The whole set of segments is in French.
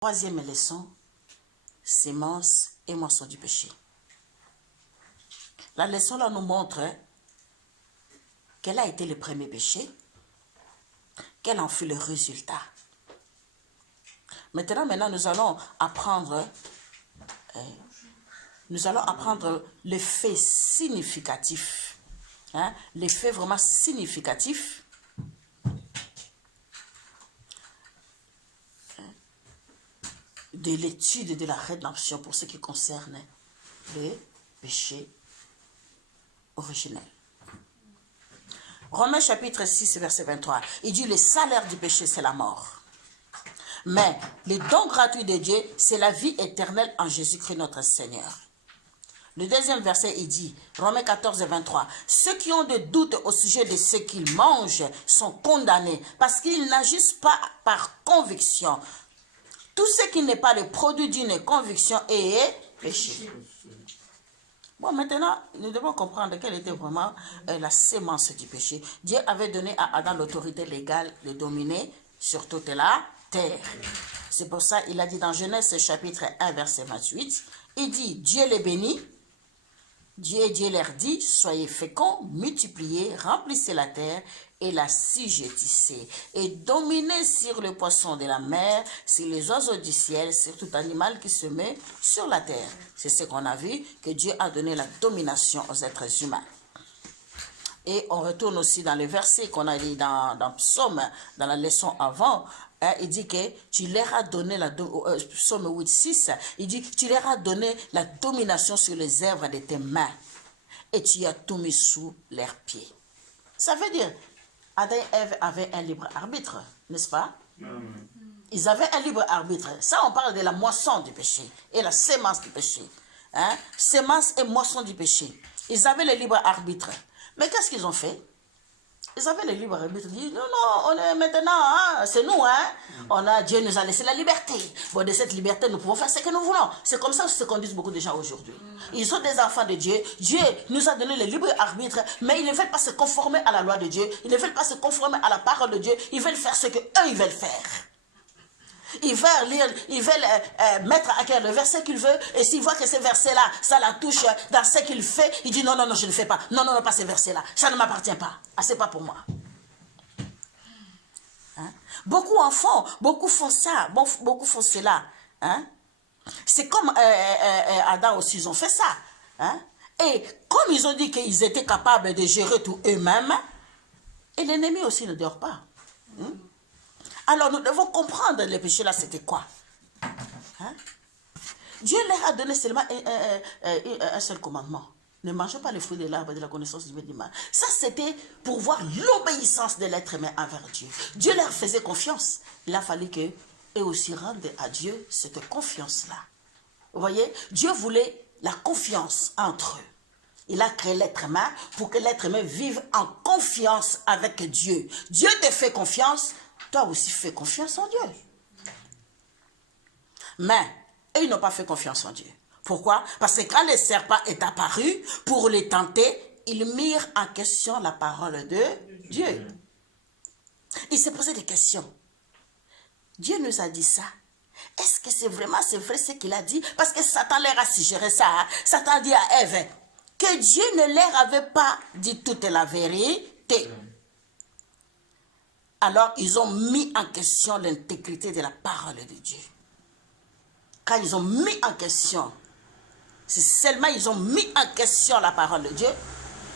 Troisième leçon, sémence et moisson du péché. La leçon là nous montre quel a été le premier péché, quel en fut le résultat. Maintenant, nous allons apprendre les faits significatifs, les faits vraiment significatifs de l'étude de la rédemption pour ce qui concerne le péché originel. Romains chapitre 6, verset 23, il dit le salaire du péché, c'est la mort. Mais le don gratuit de Dieu, c'est la vie éternelle en Jésus-Christ notre Seigneur. Le deuxième verset, il dit, Romains 14, 23, ceux qui ont des doutes au sujet de ce qu'ils mangent sont condamnés parce qu'ils n'agissent pas par conviction. Tout ce qui n'est pas le produit d'une conviction est péché. Bon, maintenant, nous devons comprendre quelle était vraiment la sémence du péché. Dieu avait donné à Adam l'autorité légale de dominer sur toute la terre. C'est pour ça qu'il a dit dans Genèse chapitre 1, verset 28, il dit, Dieu les bénit, Dieu leur dit, soyez féconds, multipliez, remplissez la terre et la assujettissez, et dominez sur les poissons de la mer, sur les oiseaux du ciel, sur tout animal qui se met sur la terre. C'est ce qu'on a vu, que Dieu a donné la domination aux êtres humains. Et on retourne aussi dans les versets qu'on a dit dans Psaume, dans la leçon avant, il dit que tu leur as donné Psaume 8, 6, il dit tu leur as donné la domination sur les œuvres de tes mains et tu as tout mis sous leurs pieds. Ça veut dire, Adam et Ève avaient un libre arbitre, n'est-ce pas? Ils avaient un libre arbitre. Ça, on parle de la moisson du péché et la sémence du péché. Sémence et moisson du péché. Ils avaient le libre arbitre. Mais qu'est-ce qu'ils ont fait? Ils avaient le libre arbitre. Ils disent, non, on est maintenant, c'est nous, Dieu nous a laissé la liberté. Bon, de cette liberté, nous pouvons faire ce que nous voulons. C'est comme ça que se conduisent beaucoup de gens aujourd'hui. Ils sont des enfants de Dieu. Dieu nous a donné le libre arbitre, mais ils ne veulent pas se conformer à la loi de Dieu. Ils ne veulent pas se conformer à la parole de Dieu. Ils veulent faire ce qu'eux, ils veulent faire. Ils veulent lire, ils veulent mettre à cœur le verset qu'il veut, et s'il voit que ce verset-là, ça la touche dans ce qu'il fait, il dit non, je ne fais pas. Non, pas ce verset-là. Ça ne m'appartient pas. Ah, c'est pas pour moi. Beaucoup en font, beaucoup font ça, beaucoup font cela. C'est comme Adam aussi, ils ont fait ça. Et comme ils ont dit qu'ils étaient capables de gérer tout eux-mêmes, et l'ennemi aussi ne dort pas. Alors nous devons comprendre le péché là, c'était quoi? Dieu leur a donné seulement un seul commandement. Ne mangez pas les fruits de l'arbre de la connaissance du bien et du mal. Ça, c'était pour voir l'obéissance de l'être humain envers Dieu. Dieu leur faisait confiance. Il a fallu qu'eux aussi rendent à Dieu cette confiance-là. Vous voyez, Dieu voulait la confiance entre eux. Il a créé l'être humain pour que l'être humain vive en confiance avec Dieu. Dieu te fait confiance, toi aussi fais confiance en Dieu. Mais eux, ils n'ont pas fait confiance en Dieu. Pourquoi? Parce que quand le serpent est apparu pour les tenter, ils mirent en question la parole de Dieu. Ils se posaient des questions. Dieu nous a dit ça. Est-ce que c'est vrai ce qu'il a dit? Parce que Satan leur a suggéré ça. Satan a dit à Ève que Dieu ne leur avait pas dit toute la vérité. Alors, ils ont mis en question l'intégrité de la parole de Dieu. Quand ils ont mis en question, c'est seulement ils ont mis en question la parole de Dieu,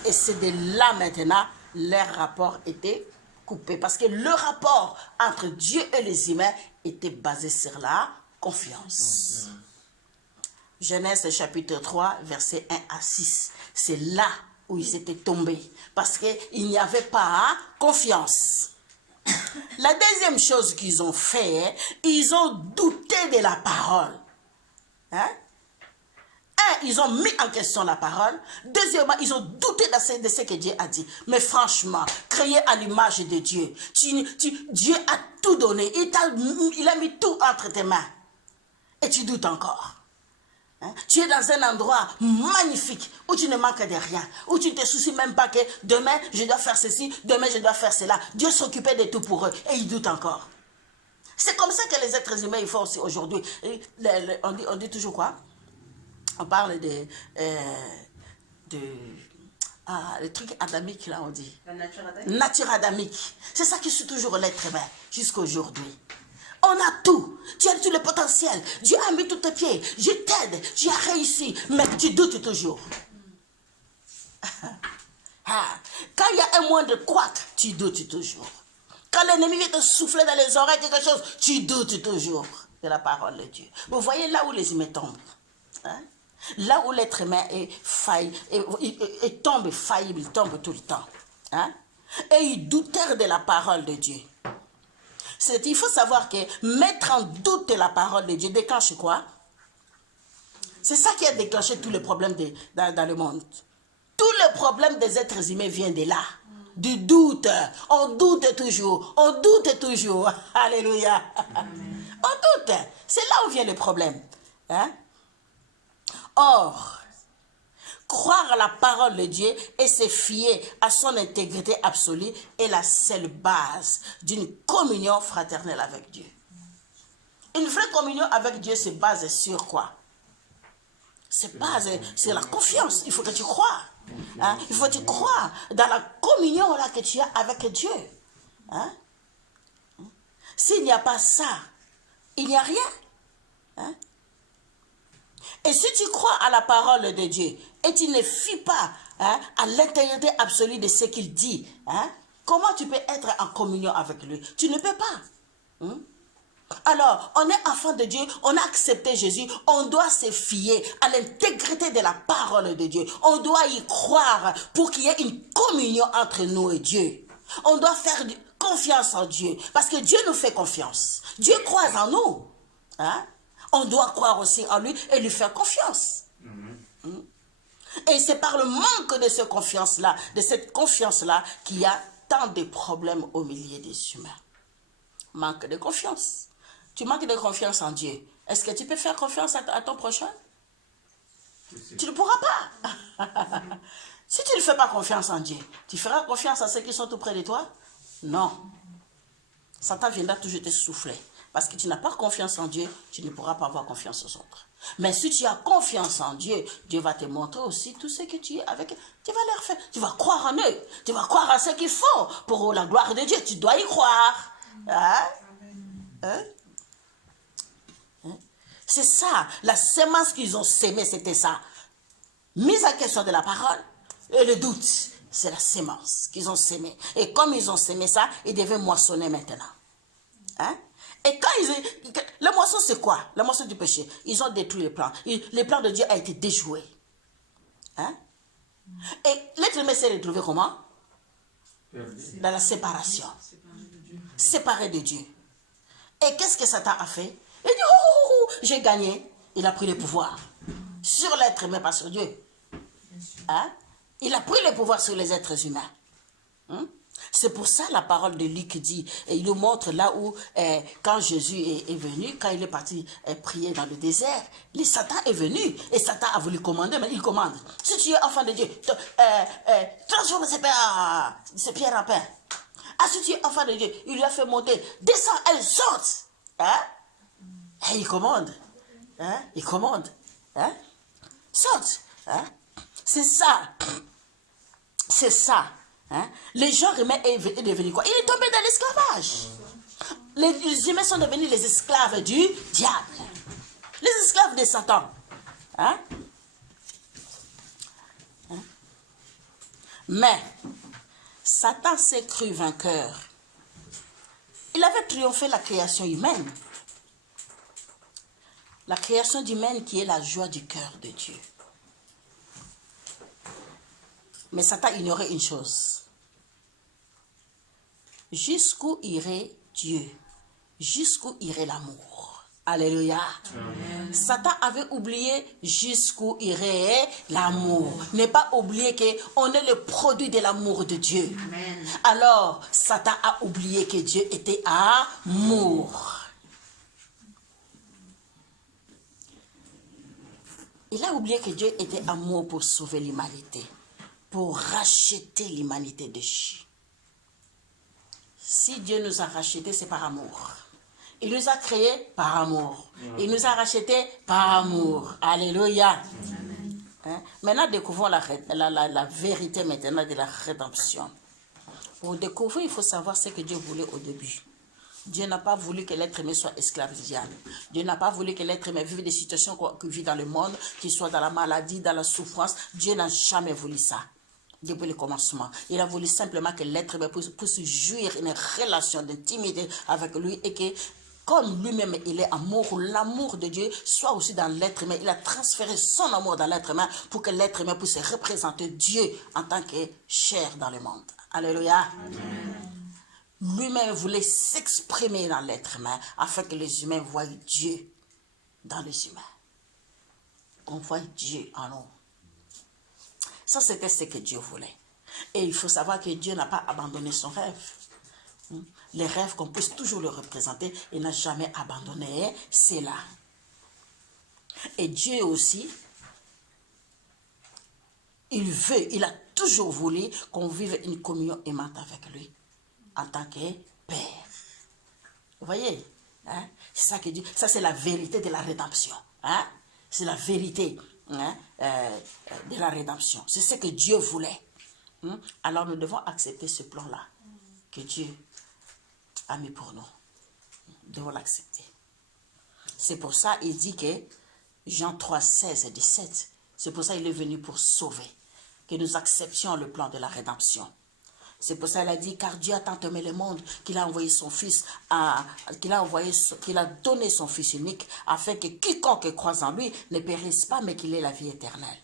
et c'est de là maintenant, leur rapport était coupé. Parce que le rapport entre Dieu et les humains était basé sur la confiance. Genèse chapitre 3, versets 1 à 6. C'est là où ils étaient tombés. Parce qu'il n'y avait pas confiance. La deuxième chose qu'ils ont fait, ils ont douté de la parole. Ils ont mis en question la parole. Deuxièmement, ils ont douté de ce que Dieu a dit. Mais franchement, créé à l'image de Dieu, Dieu a tout donné. Il a mis tout entre tes mains. Et tu doutes encore. Tu es dans un endroit magnifique où tu ne manques de rien, où tu ne te soucies même pas que demain je dois faire ceci, demain je dois faire cela. Dieu s'occupait de tout pour eux et ils doutent encore. C'est comme ça que les êtres humains ils font aussi aujourd'hui. On dit toujours quoi? On parle le truc adamique, là, on dit. La nature adamique. Nature adamique. C'est ça qui suit toujours l'être humain, jusqu'à aujourd'hui. On a tout. Tu as tout le potentiel. Dieu a mis tous tes pieds. Je t'aide. Tu as réussi. Mais tu doutes toujours. Quand il y a un moindre couac, tu doutes toujours. Quand l'ennemi vient te souffler dans les oreilles quelque chose, tu doutes toujours de la parole de Dieu. Vous voyez là où les humains tombent. Hein? Là où l'être humain est faillible, il tombe faillible, il tombe tout le temps. Hein? Et ils doutèrent de la parole de Dieu. Il faut savoir que mettre en doute la parole de Dieu déclenche quoi? C'est ça qui a déclenché tous les problèmes dans le monde. Tous les problèmes des êtres humains viennent de là. Du doute. On doute toujours. On doute toujours. Alléluia. On doute. C'est là où vient le problème. Hein? Or, croire à la parole de Dieu et se fier à son intégrité absolue est la seule base d'une communion fraternelle avec Dieu. Une vraie communion avec Dieu se base sur quoi? C'est base sur la confiance. Il faut que tu crois. Hein? Il faut que tu crois dans la communion là que tu as avec Dieu. Hein? S'il n'y a pas ça, il n'y a rien. Hein? Et si tu crois à la parole de Dieu et tu ne fies pas à l'intégrité absolue de ce qu'il dit, comment tu peux être en communion avec lui? Tu ne peux pas. Alors, on est enfant de Dieu, on a accepté Jésus, on doit se fier à l'intégrité de la parole de Dieu. On doit y croire pour qu'il y ait une communion entre nous et Dieu. On doit faire confiance en Dieu parce que Dieu nous fait confiance. Dieu croit en nous. Hein? On doit croire aussi en lui et lui faire confiance. Et c'est par le manque de cette confiance-là, qu'il y a tant de problèmes au milieu des humains. Manque de confiance. Tu manques de confiance en Dieu. Est-ce que tu peux faire confiance à ton prochain? Tu ne pourras pas. Si tu ne fais pas confiance en Dieu, tu feras confiance à ceux qui sont tout près de toi? Non. Satan viendra toujours te souffler. Parce que tu n'as pas confiance en Dieu, tu ne pourras pas avoir confiance aux autres. Mais si tu as confiance en Dieu, Dieu va te montrer aussi tout ce que tu es avec. Tu vas leur faire. Tu vas croire en eux. Tu vas croire à ce qu'ils font pour la gloire de Dieu. Tu dois y croire. C'est ça. La sémence qu'ils ont sémée, c'était ça. Mise en question de la parole et le doute. C'est la sémence qu'ils ont sémée. Et comme ils ont sémé ça, ils devaient moissonner maintenant. Hein? Et quand le moisson c'est quoi? Le moisson du péché. Ils ont détruit les plans. Les plans de Dieu ont été déjoués. Hein? Et l'être humain s'est retrouvé comment? Dans la séparation. Séparé de Dieu. Et qu'est-ce que Satan a fait? Il dit, oh, j'ai gagné. Il a pris le pouvoir. Sur l'être humain, pas sur Dieu. Hein? Il a pris le pouvoir sur les êtres humains. C'est pour ça la parole de Luc dit, et il nous montre là où, quand Jésus est venu, quand il est parti prier dans le désert, Satan est venu, et Satan a voulu commander, mais il commande. Si tu es enfant de Dieu, transforme ces pierres en pain. Ah, si tu es enfant de Dieu, il lui a fait monter, descends, elle saute. Hein? Et il commande. Hein? Il commande. Hein? Saute. Hein? C'est ça. C'est ça. Hein? Les gens humains est devenu quoi? Il est tombé dans l'esclavage. Les humains sont devenus les esclaves du diable. Les esclaves de Satan. Hein? Hein? Mais Satan s'est cru vainqueur. Il avait triomphé la création humaine. La création humaine qui est la joie du cœur de Dieu. Mais Satan ignorait une chose. Jusqu'où irait Dieu? Jusqu'où irait l'amour? Alléluia. Amen. Satan avait oublié jusqu'où irait l'amour. Ne pas oublier qu'on est le produit de l'amour de Dieu. Amen. Alors, Satan a oublié que Dieu était amour. Il a oublié que Dieu était amour pour sauver l'humanité. Pour racheter l'humanité de Dieu. Si Dieu nous a rachetés, c'est par amour. Il nous a créés par amour. Il nous a rachetés par amour. Alléluia. Hein? Maintenant, découvrons la vérité maintenant de la rédemption. Pour découvrir, il faut savoir ce que Dieu voulait au début. Dieu n'a pas voulu que l'être humain soit esclave du diable. Dieu n'a pas voulu que l'être humain vive des situations qu'il vit dans le monde, qu'il soit dans la maladie, dans la souffrance. Dieu n'a jamais voulu ça. Depuis le commencement. Il a voulu simplement que l'être humain puisse jouir une relation d'intimité avec lui et que, comme lui-même il est amour, l'amour de Dieu soit aussi dans l'être humain. Il a transféré son amour dans l'être humain pour que l'être humain puisse représenter Dieu en tant que chair dans le monde. Alléluia. Lui-même voulait s'exprimer dans l'être humain afin que les humains voient Dieu dans les humains. Qu'on voit Dieu en nous. Ça, c'était ce que Dieu voulait. Et il faut savoir que Dieu n'a pas abandonné son rêve. Les rêves qu'on puisse toujours le représenter, il n'a jamais abandonné. C'est là. Et Dieu aussi, il a toujours voulu qu'on vive une communion aimante avec lui en tant que Père. Vous voyez, hein? C'est ça que Dieu, ça c'est la vérité de la rédemption. Hein? C'est la vérité, hein, de la rédemption. C'est ce que Dieu voulait. Alors nous devons accepter ce plan-là que Dieu a mis pour nous. Nous devons l'accepter. C'est pour ça qu'il dit que Jean 3, 16 et 17, c'est pour ça qu'il est venu pour sauver, que nous acceptions le plan de la rédemption. C'est pour ça qu'il a dit, car Dieu a tant aimé le monde qu'il a envoyé son Fils, qu'il a donné son Fils unique, afin que quiconque croise en lui ne périsse pas, mais qu'il ait la vie éternelle.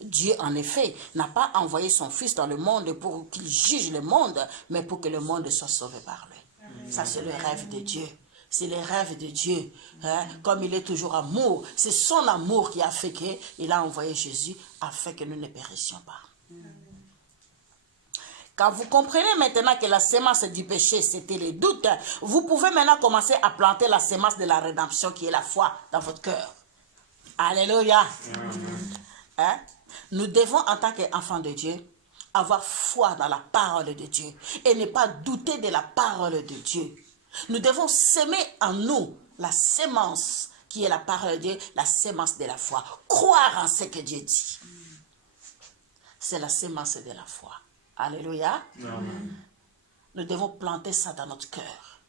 Dieu, en effet, n'a pas envoyé son Fils dans le monde pour qu'il juge le monde, mais pour que le monde soit sauvé par lui. Ça, c'est le rêve de Dieu. C'est le rêve de Dieu. Hein? Comme il est toujours amour, c'est son amour qui a fait qu'il a envoyé Jésus afin que nous ne périssions pas. Quand vous comprenez maintenant que la sémence du péché, c'était les doutes, vous pouvez maintenant commencer à planter la sémence de la rédemption qui est la foi dans votre cœur. Alléluia. Hein? Nous devons, en tant qu'enfants de Dieu, avoir foi dans la parole de Dieu et ne pas douter de la parole de Dieu. Nous devons s'aimer en nous la sémence qui est la parole de Dieu, la sémence de la foi. Croire en ce que Dieu dit. C'est la sémence de la foi. Alléluia. Amen. Nous devons planter ça dans notre cœur.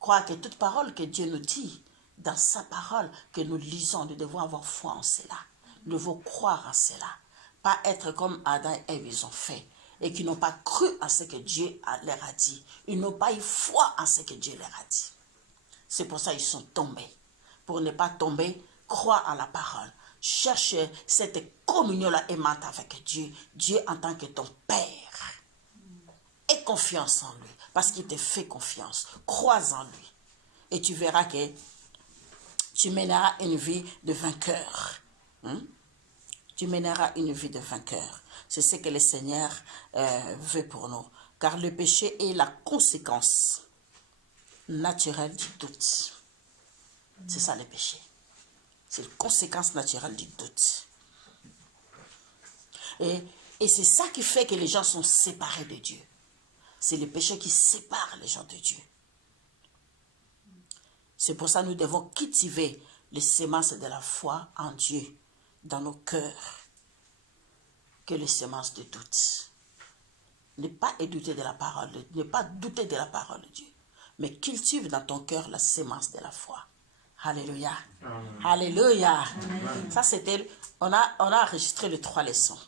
Croire que toute parole que Dieu nous dit, dans sa parole que nous lisons, nous devons avoir foi en cela. Nous devons croire en cela. Pas être comme Adam et Ève ils ont fait et qui n'ont pas cru à ce que Dieu leur a dit. Ils n'ont pas eu foi en ce que Dieu leur a dit. C'est pour ça qu'ils sont tombés. Pour ne pas tomber, croire à la parole. Cherche cette communion-là aimante avec Dieu. Dieu en tant que ton Père. Aie confiance en lui. Parce qu'il te fait confiance. Crois en lui. Et tu verras que tu mèneras une vie de vainqueur. Tu mèneras une vie de vainqueur. C'est ce que le Seigneur veut pour nous. Car le péché est la conséquence naturelle du doute. C'est ça le péché. C'est la conséquence naturelle du doute. Et c'est ça qui fait que les gens sont séparés de Dieu. C'est le péché qui sépare les gens de Dieu. C'est pour ça que nous devons cultiver les semences de la foi en Dieu dans nos cœurs que les semences de doute. Ne pas douter de la parole, ne pas douter de la parole de Dieu, mais cultive dans ton cœur la sémence de la foi. Alléluia. Amen. Alléluia. Amen. Ça c'était, on a enregistré les 3 leçons.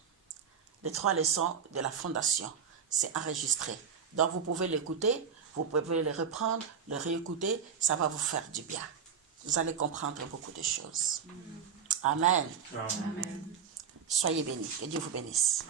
Les 3 leçons de la fondation, c'est enregistré. Donc vous pouvez l'écouter, vous pouvez le reprendre, le réécouter, ça va vous faire du bien. Vous allez comprendre beaucoup de choses. Amen. Amen. Soyez bénis, que Dieu vous bénisse.